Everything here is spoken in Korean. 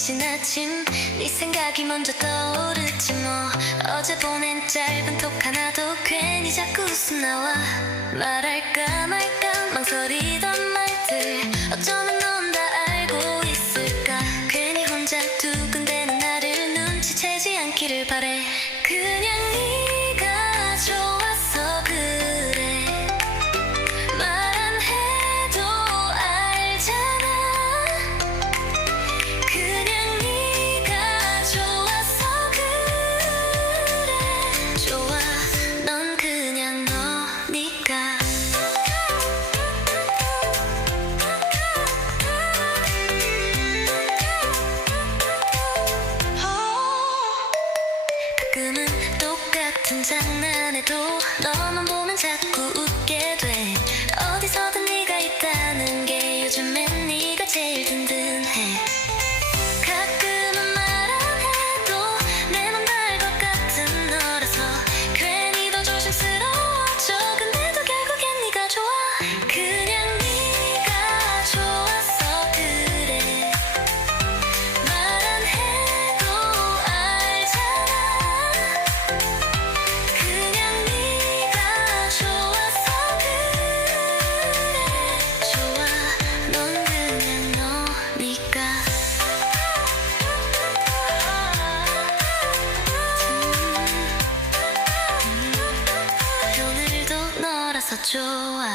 지친 아침 네 생각이 먼저 떠오르지 뭐. 어제 보낸 짧은 톡 하나도 괜히 자꾸 웃음 나와. 말할까 말까 망설이던 말들. 어쩌면 넌 다 알고 있을까. 괜히 혼자 두근대는 나를 눈치채지 않기를 바래. 그냥 이 가끔은 똑같은 장난에도 너만 보면 자꾸 좋아